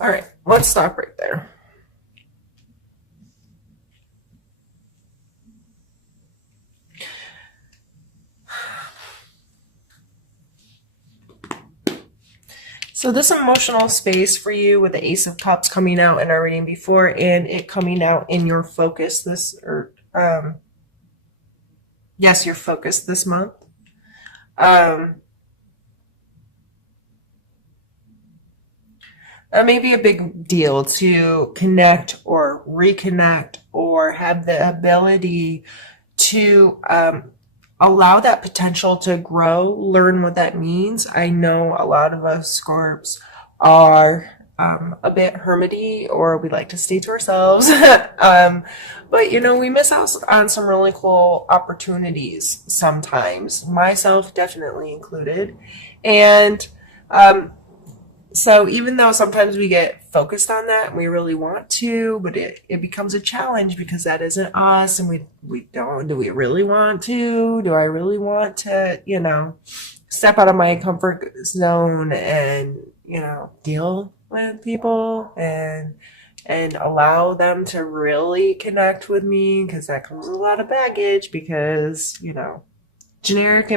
All right, let's stop right there. So this emotional space for you with the Ace of Cups coming out in our reading before and it coming out in your focus yes, your focus this month. Um, may be a big deal to connect or reconnect or have the ability to allow that potential to grow, learn what that means. I know a lot of us Scorps are a bit hermity or we like to stay to ourselves. But, we miss out on some really cool opportunities sometimes, myself definitely included. And so even though sometimes we get focused on that and we really want to, but it becomes a challenge because that isn't us and we don't, do we really want to? Do I really want to, step out of my comfort zone and, deal with people and allow them to really connect with me? Because that comes with a lot of baggage because, generic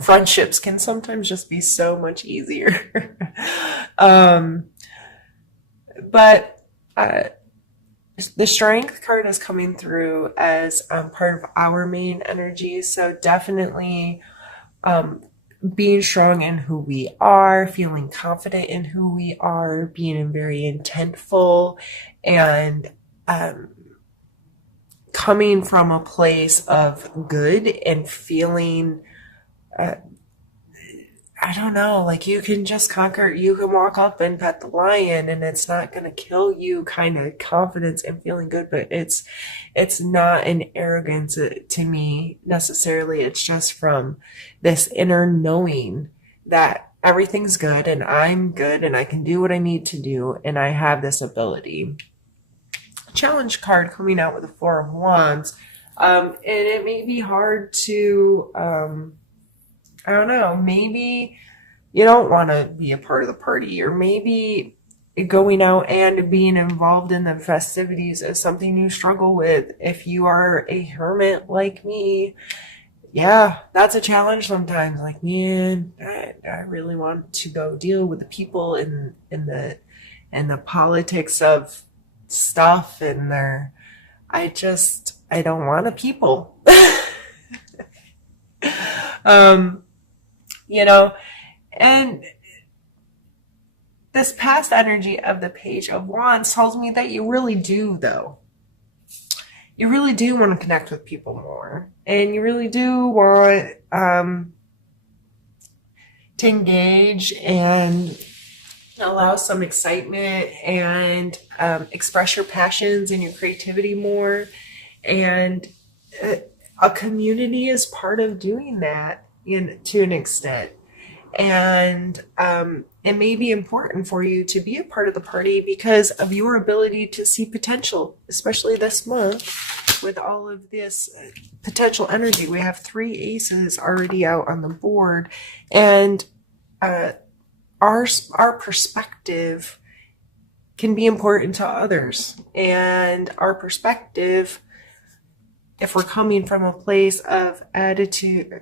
friendships can sometimes just be so much easier. um, but the strength card is coming through as part of our main energy. So definitely being strong in who we are, feeling confident in who we are, being very intentful, and coming from a place of good and feeling I don't know, like you can just you can walk up and pet the lion and it's not going to kill you kind of confidence and feeling good, but it's not an arrogance to me necessarily. It's just from this inner knowing that everything's good and I'm good and I can do what I need to do and I have this ability. Challenge card coming out with the Four of Wands. And it may be hard to, I don't know, maybe you don't want to be a part of the party, or maybe going out and being involved in the festivities is something you struggle with. If you are a hermit like me, yeah, that's a challenge sometimes. Like, man, I really want to go deal with the people in the politics of stuff and I don't want to people. um, and this past energy of the Page of Wands tells me that you really do, though. You really do want to connect with people more. And you really do want to engage and allow some excitement and express your passions and your creativity more. And a community is part of doing that to an extent. And it may be important for you to be a part of the party because of your ability to see potential, especially this month with all of this potential energy. We have 3 aces already out on the board, and our perspective can be important to others. And our perspective, if we're coming from a place of attitude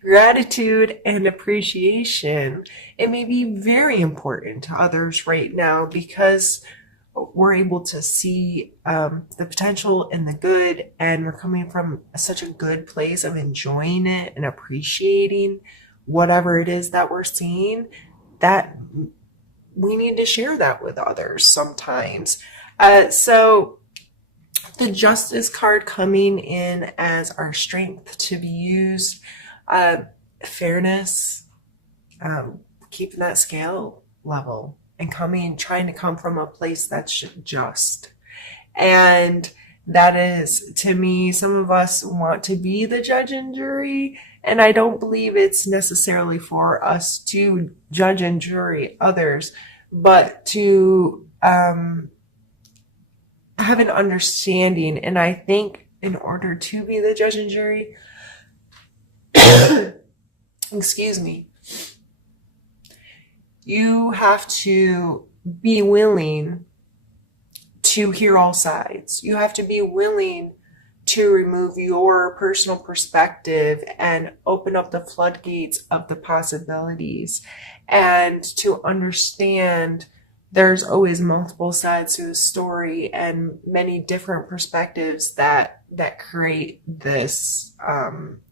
gratitude and appreciation, it may be very important to others right now because we're able to see the potential and the good, and we're coming from such a good place of enjoying it and appreciating whatever it is that we're seeing, that we need to share that with others sometimes. So the Justice card coming in as our strength to be used, fairness, keeping that scale level and trying to come from a place that's just. And that is, to me, some of us want to be the judge and jury, and I don't believe it's necessarily for us to judge and jury others, but to have an understanding. And I think in order to be the judge and jury, excuse me, You have to be willing to hear all sides. You have to be willing to remove your personal perspective and open up the floodgates of the possibilities and to understand there's always multiple sides to the story and many different perspectives that create this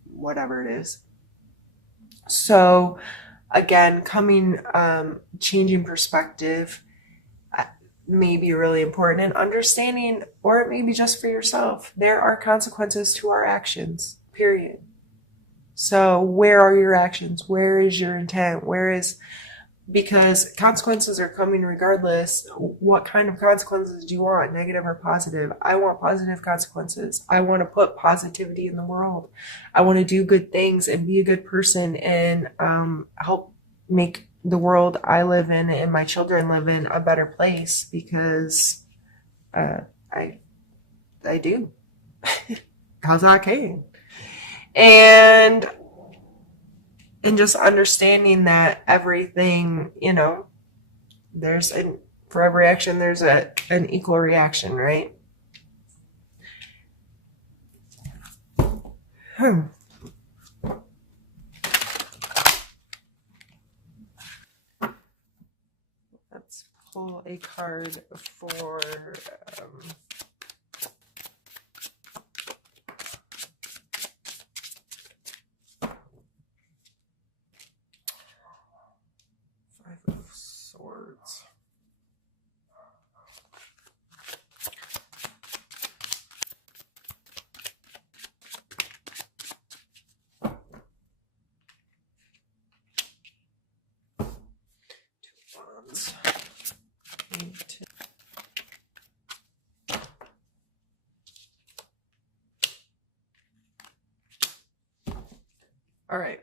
whatever it is. So again, changing perspective may be really important, and understanding, or it may be just for yourself, there are consequences to our actions, period. So where are your actions? Where is your intent? Because consequences are coming regardless. What kind of consequences do you want, negative or positive? I want positive consequences. I want to put positivity in the world. I want to do good things and be a good person and help make the world I live in and my children live in a better place, because uh, I I do, because I can. And just understanding that everything, there's an for every action there's an equal reaction, right? Hmm. Let's pull a card for um, Five of Swords. Two Wands. All right.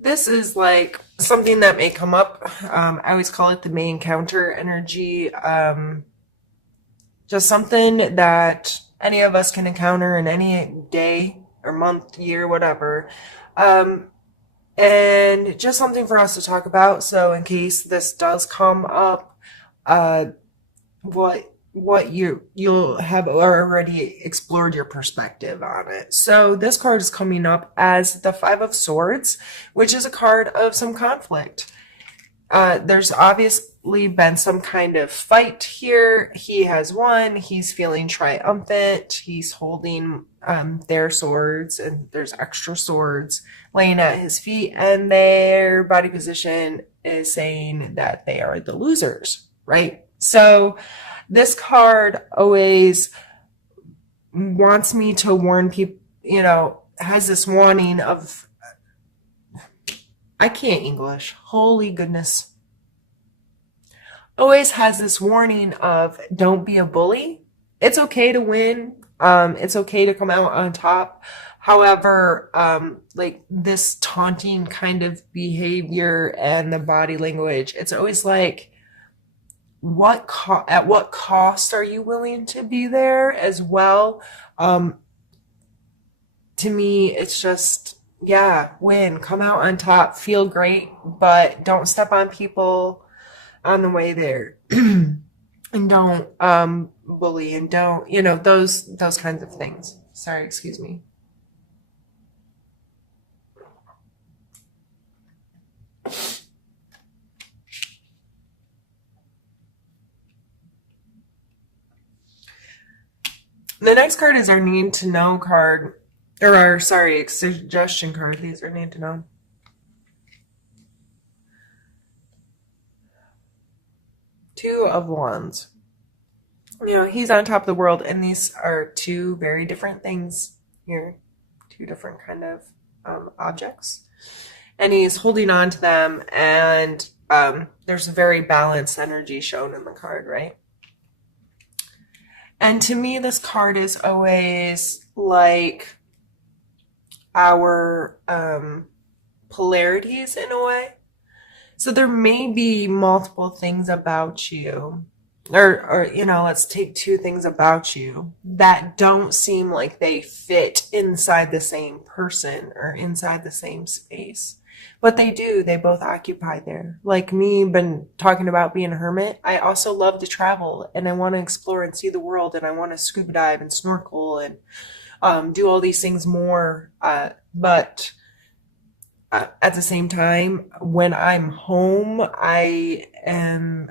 This is like something that may come up. I always call it the May encounter energy. Just something that any of us can encounter in any day or month, year, whatever. Um, and just something for us to talk about. So in case this does come up, uh, you'll have already explored your perspective on it. So this card is coming up as the Five of Swords, which is a card of some conflict. There's obviously been some kind of fight here. He has won. He's feeling triumphant. He's holding their swords, and there's extra swords laying at his feet, and their body position is saying that they are the losers, right? So this card always wants me to warn people, has this warning of, I can't English. Holy goodness. Always has this warning of don't be a bully. It's okay to win. It's okay to come out on top. However, like this taunting kind of behavior and the body language, it's always like, at what cost are you willing to be there as well? Um, to me, it's just, yeah, win, come out on top, feel great, but don't step on people on the way there. And don't bully, and don't, those kinds of things. Sorry, excuse me. The next card is our need to know card, or our, sorry, suggestion card. These are need to know. Two of Wands. He's on top of the world, and these are two very different things here. Two different kind of objects. And he's holding on to them, and there's a very balanced energy shown in the card, right? And to me, this card is always like our polarities in a way. So there may be multiple things about you, or let's take two things about you that don't seem like they fit inside the same person or inside the same space. But they do, they both occupy there. Like me, been talking about being a hermit. I also love to travel and I want to explore and see the world and I want to scuba dive and snorkel and do all these things more. But at the same time, when I'm home, I am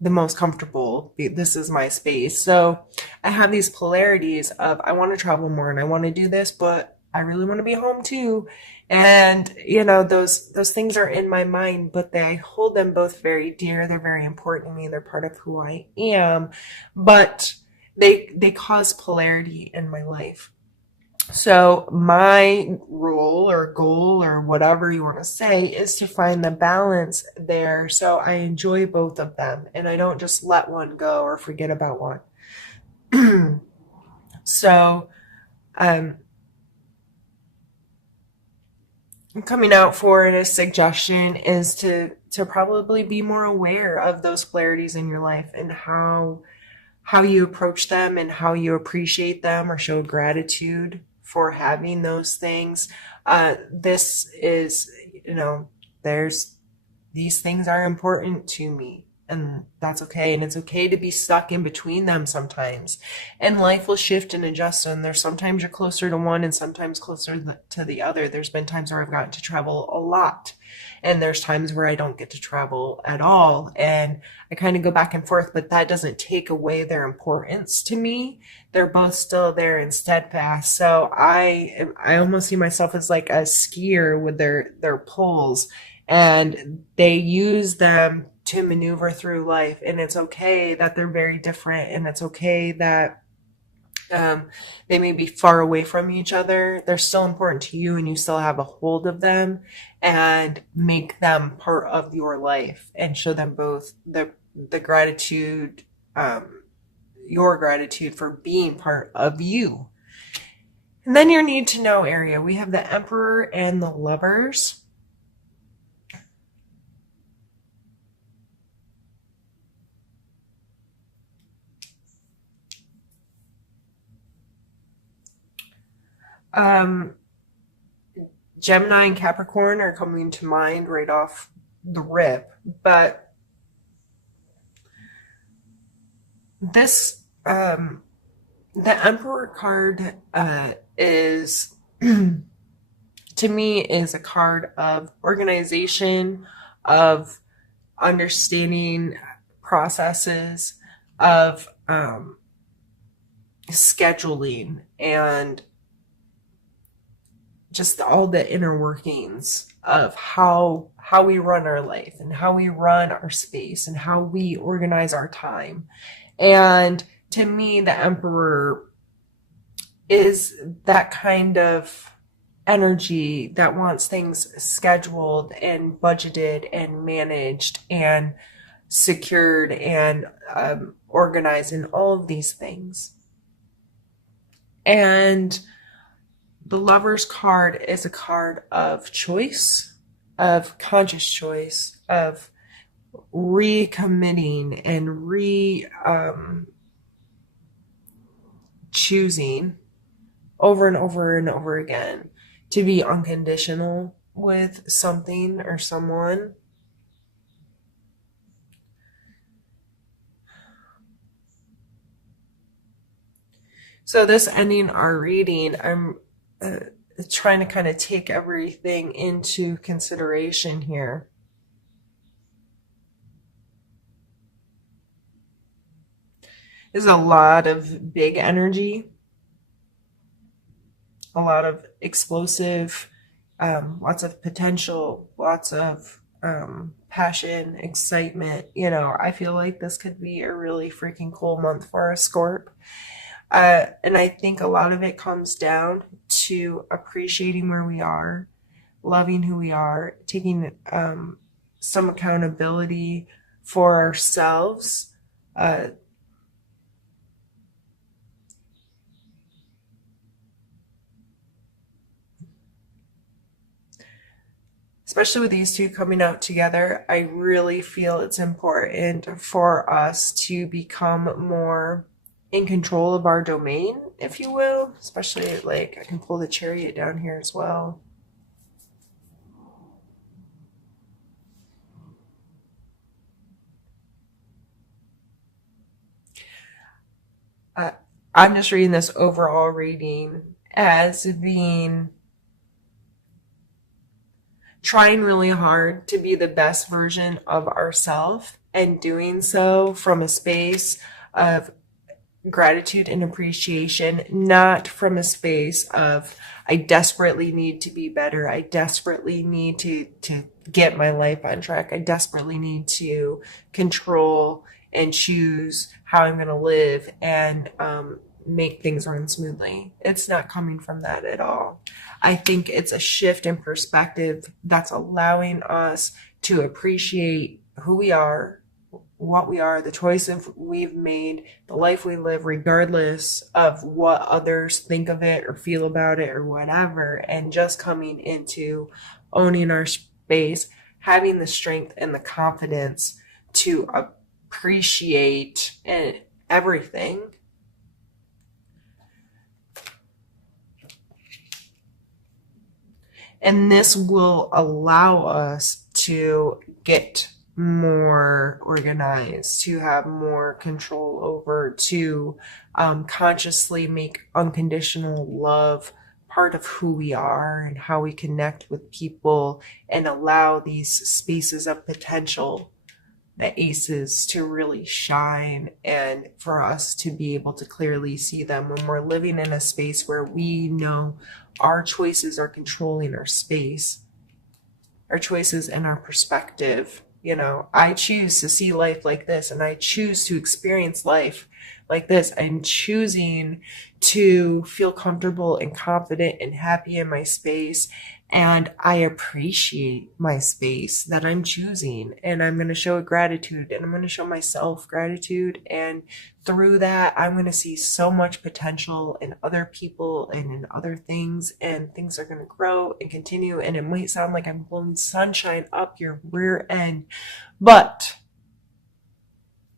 the most comfortable. This is my space. So I have these polarities of I want to travel more and I want to do this, but I really want to be home too. And those things are in my mind, but I hold them both very dear. They're very important to me. They're part of who I am, but they cause polarity in my life. So my role or goal or whatever you want to say is to find the balance there. So I enjoy both of them and I don't just let one go or forget about one. So um, coming out for a suggestion is to probably be more aware of those polarities in your life and how you approach them and how you appreciate them or show gratitude for having those things. This is, there's these things are important to me and that's okay. And it's okay to be stuck in between them sometimes. And life will shift and adjust. And there's sometimes you're closer to one and sometimes closer to the other. There's been times where I've gotten to travel a lot. And there's times where I don't get to travel at all. And I kind of go back and forth, but that doesn't take away their importance to me. They're both still there and steadfast. So I almost see myself as like a skier with their poles and they use them to maneuver through life. And it's okay that they're very different and it's okay that they may be far away from each other. They're still important to you and you still have a hold of them and make them part of your life and show them both the gratitude, your gratitude for being part of you. And then your need to know area. We have the Emperor and the Lovers. Um, Gemini and Capricorn are coming to mind right off the rip, but this the Emperor card is to me is a card of organization, of understanding processes, of scheduling, and just all the inner workings of how we run our life and how we run our space and how we organize our time. And to me, the Emperor is that kind of energy that wants things scheduled and budgeted and managed and secured and organized and all of these things. And the Lover's card is a card of choice, of conscious choice, of recommitting and choosing over and over and over again to be unconditional with something or someone. So this ending our reading, I'm trying to kind of take everything into consideration here. There's a lot of big energy, a lot of explosive, lots of potential, lots of passion, excitement. I feel like this could be a really freaking cool month for a Scorp. And I think a lot of it comes down to appreciating where we are, loving who we are, taking some accountability for ourselves. especially with these two coming out together, I really feel it's important for us to become more in control of our domain, if you will. Especially, like, I can pull the Chariot down here as well. Uh, I'm just reading this overall reading as being trying really hard to be the best version of ourselves and doing so from a space of gratitude and appreciation, not from a space of I desperately need to be better. I desperately need to get my life on track. I desperately need to control and choose how I'm going to live and make things run smoothly. It's not coming from that at all. I think it's a shift in perspective that's allowing us to appreciate who we are, what we are, the choices we've made, the life we live, regardless of what others think of it or feel about it or whatever, and just coming into owning our space, having the strength and the confidence to appreciate everything. And this will allow us to get more organized, to have more control over, to consciously make unconditional love part of who we are and how we connect with people, and allow these spaces of potential, the aces, to really shine, and for us to be able to clearly see them when we're living in a space where we know our choices are controlling our space, our choices and our perspective. You know, I choose to see life like this, and I choose to experience life like this. I'm choosing to feel comfortable and confident and happy in my space. And I appreciate my space that I'm choosing. And I'm going to show gratitude, and I'm going to show myself gratitude. And through that, I'm going to see so much potential in other people and in other things. And things are going to grow and continue. And it might sound like I'm blowing sunshine up your rear end, but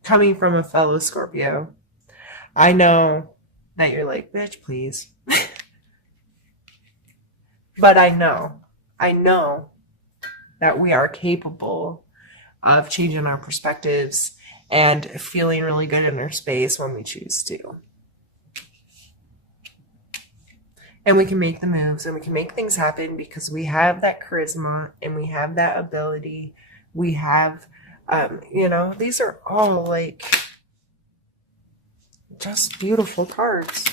coming from a fellow Scorpio, I know that you're like, bitch, please. But I know that we are capable of changing our perspectives and feeling really good in our space when we choose to. And we can make the moves and we can make things happen because we have that charisma and we have that ability. We have, these are all like just beautiful cards.